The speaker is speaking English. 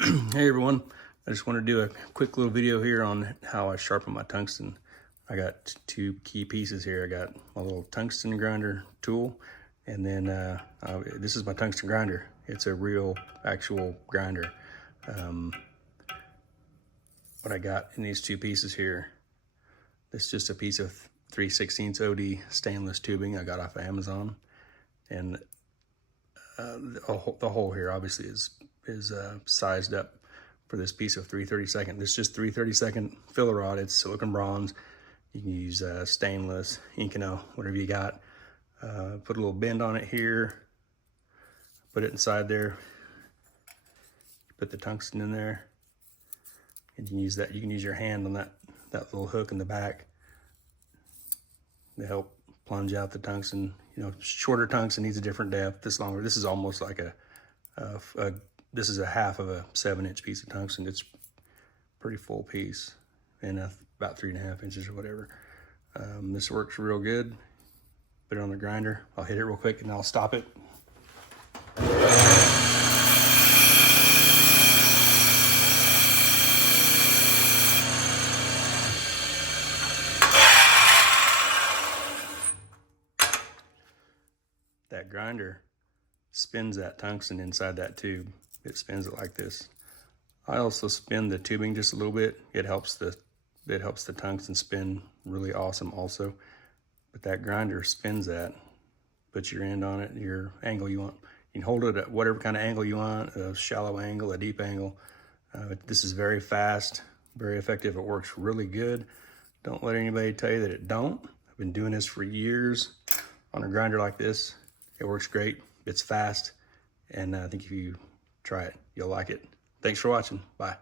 Hey everyone, I just want to do a quick little video here on how I sharpen my tungsten. I got two key pieces here. I got my little tungsten grinder tool, and then this is my tungsten grinder. It's a real, actual grinder. What I got in these two pieces here, this is just a piece of 3/16 OD stainless tubing I got off of Amazon, and the hole here obviously is sized up for this piece of 3/32. This is just 3/32 filler rod. It's silicon bronze. You can use stainless, Inconel, whatever you got. Put a little bend on it here. Put it inside there. Put the tungsten in there. And you can use that. You can use your hand on that little hook in the back to help plunge out the tungsten. You know, shorter tungsten needs a different depth. This longer. This is almost like this is a half of a 7-inch piece of tungsten. It's pretty full piece, and about 3.5 inches or whatever. This works real good. Put it on the grinder. I'll hit it real quick and I'll stop it. That grinder spins that tungsten inside that tube. It spins it like this. I also spin the tubing just a little bit. It helps the tungsten spin really awesome also. But that grinder spins that. Put your end on it, your angle you want. You can hold it at whatever kind of angle you want, a shallow angle, a deep angle. This is very fast, very effective. It works really good. Don't let anybody tell you that it don't. I've been doing this for years on a grinder like this. It works great. It's fast. And I think if you try it, you'll like it. Thanks for watching. Bye.